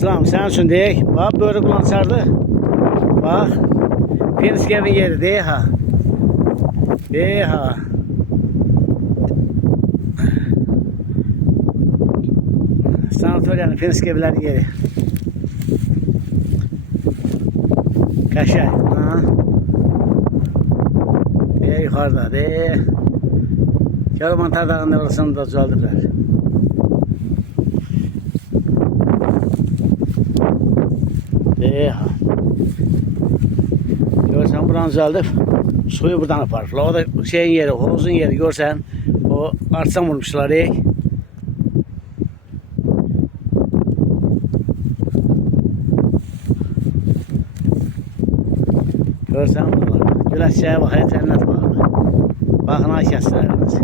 İslam sen üçün deyək. Bax, börük lançardı. Bax, Penskevin yeri deyək ha. Deyək ha. Sanatoriyanın Penskevlerin yeri. Kaşay. Ha. Deyək yuxarıda, deyək. Karamantar dağının orasını da düzəldirlər. Görsən buranı düzəldib, suyu buradan aparırlar. O da şeyin yeri, hovuzun yeri görsən, o artsan vurmuşlar. Görsən buralar. Güləşçəyə baxaya cənnət bağlı. Baxın ay kəslərimiz.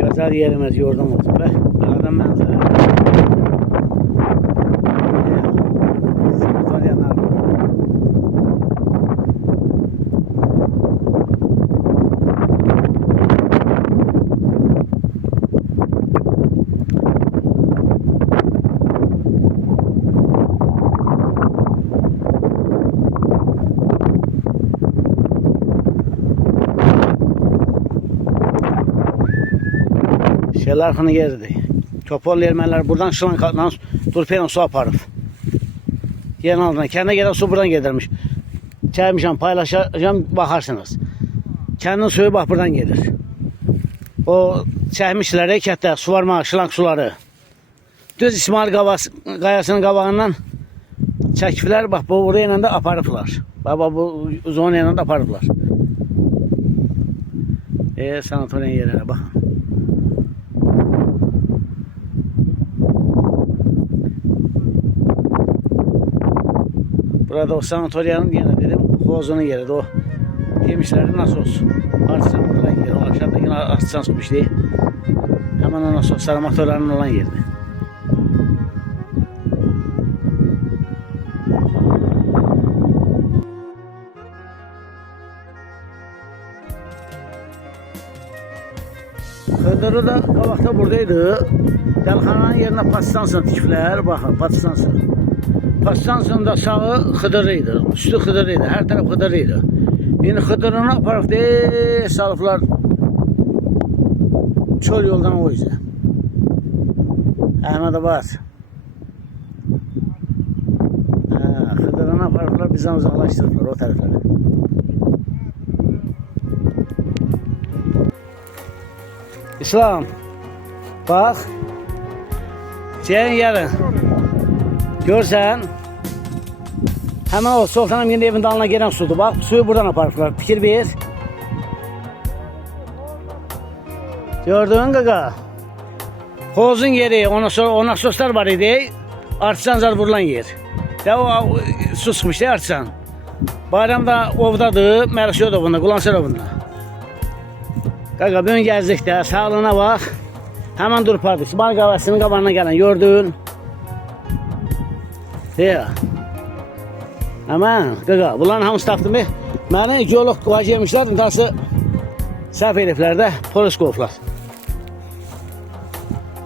Gözəl yerimiz yurdum olsun. Dağdan mənzərə. Şeyler xını gezdi. Topol ermənilər buradan şılanqadan turpayla su aparıb. Yerin altına. Kəndə gedən su buradan gedirmiş. Çəkmişəm, paylaşacağım, baxarsınız. Kəndin suyu bax buradan gedir. O çəkmişlər kətdə suvarma, şılanq suları. Düz İsmail Qayasının qabağından çəkiblər. Bax bu buraya ilə də aparıblar. Bax bu zona ilə də aparıblar. Sanatoriyanın yerine baxın. Burada o sanatoriyanın yine dedim, hovuzunun yeri de o. Demişler nasıl olsun. Artisan olan yeri. O aşağıda yine artisan çıkmış değil. Hemen ondan sonra sarı motorların olan yeri. Kıdırı da kavakta buradaydı. Delxananın yerine patistansiyon tikiblər. Baxın, patistansiyon. Patistansiyonun da sağı Xıdırıydı, üstü Xıdırıydı, her taraf Xıdırıydı. Yine Xıdırını aparıb salıblar çöl yoldan o yüzden. Əhmədabad. Xıdırını aparıblar, bizden uzaklaştırıblar o tarafları. İslam, bak, senin yerin. Görsən, hemen o Sultanım yeni evin dalına gelen sudu. Bak suyu buradan aparıblar. Fikir bir. Gördün kaka. Hovuzun yeri, ondan sonra onasoslar var idi. Artisan zar vurulan yer. De o su sıkmış değil artisan. Bayramda ovdadır, Mərşid ovunda, Qulansar ovunda. Kaka bugün gezdik de sağlığına bak. Hemen durup pardı. İsmail Qayasının qabağına gelen gördün. Ya. Aman, qaqa, bunların hamısı tapdım be. Məni geolog quvacı yemişlər, intası səhv ediblər də, polis qovublar.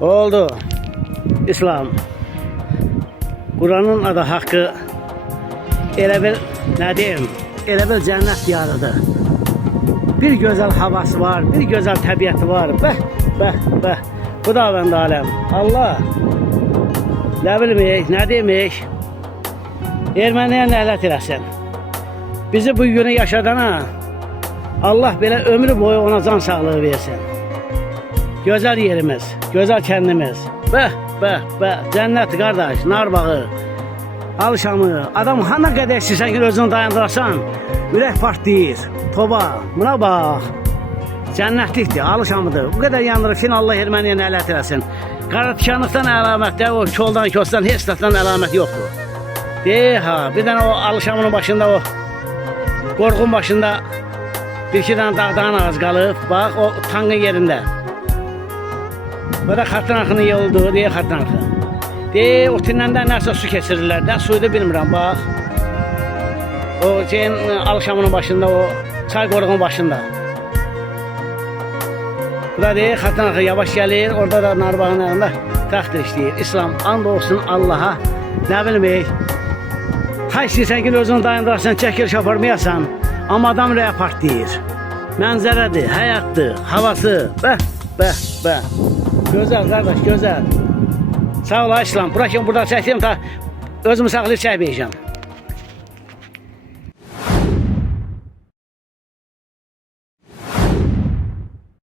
Oldu. İslam. Quranın adı haqqı. Elə bil, nə deyim, elə bil cənnət diyarıdır. Bir gözəl havası var, bir gözəl təbiəti var. Bəh, bəh, bəh. Bu da bəndə aləm. Allah. Nə bilmək, nə demək. Erməniyə nəhlət eləsin. Bizi bu günü yaşadana Allah belə ömrü boyu ona can sağlığı versin. Gözəl yerimiz, gözəl kəndimiz. Bəh, bəh, bəh. Cənnət qardaş, narbağı, alışamı. Adam hana qədər istəyirsən ki, özünü dayandırasan, ürək partlayır. Toba, buna bax. Cənnətlikdir, alışamıdır. Bu qədər yandırıb ki, Allah Erməniyə nəhlət eləsin. Qaratikanlıqdan əlamətdə, o koldan, kostan, heç tərəfdən əlamət yoxdur. Ha, bir tane o alışamının başında o qorğun başında bir iki tane dağdan ağac qalıb. Bak o tankın yerinde. Bu da xatın arxının yoldu diye xatın arxı. O tindən nəsə su keçirirlər də, suyu da bilmirəm bak. O şeyin alışamının başında o çay qorğunun başında. Bu da xatın arxı yavaş gəlir, orada da narbağın yanında xoşbəxtdir işləyir. İslam and olsun Allaha. Nə bilmək. Ha istəyirsən ki, özünü dayandırarsan, çəkiliş aparmayasan. Amma adam repart deyir. Mənzərədir, həyatdır, havası. Bəh, bəh, bəh. Gözəl qardaş, gözəl. Sağ ol İslam. Bırakın burada çəkdim ta özümü saxlayıb çəkməyəcəm.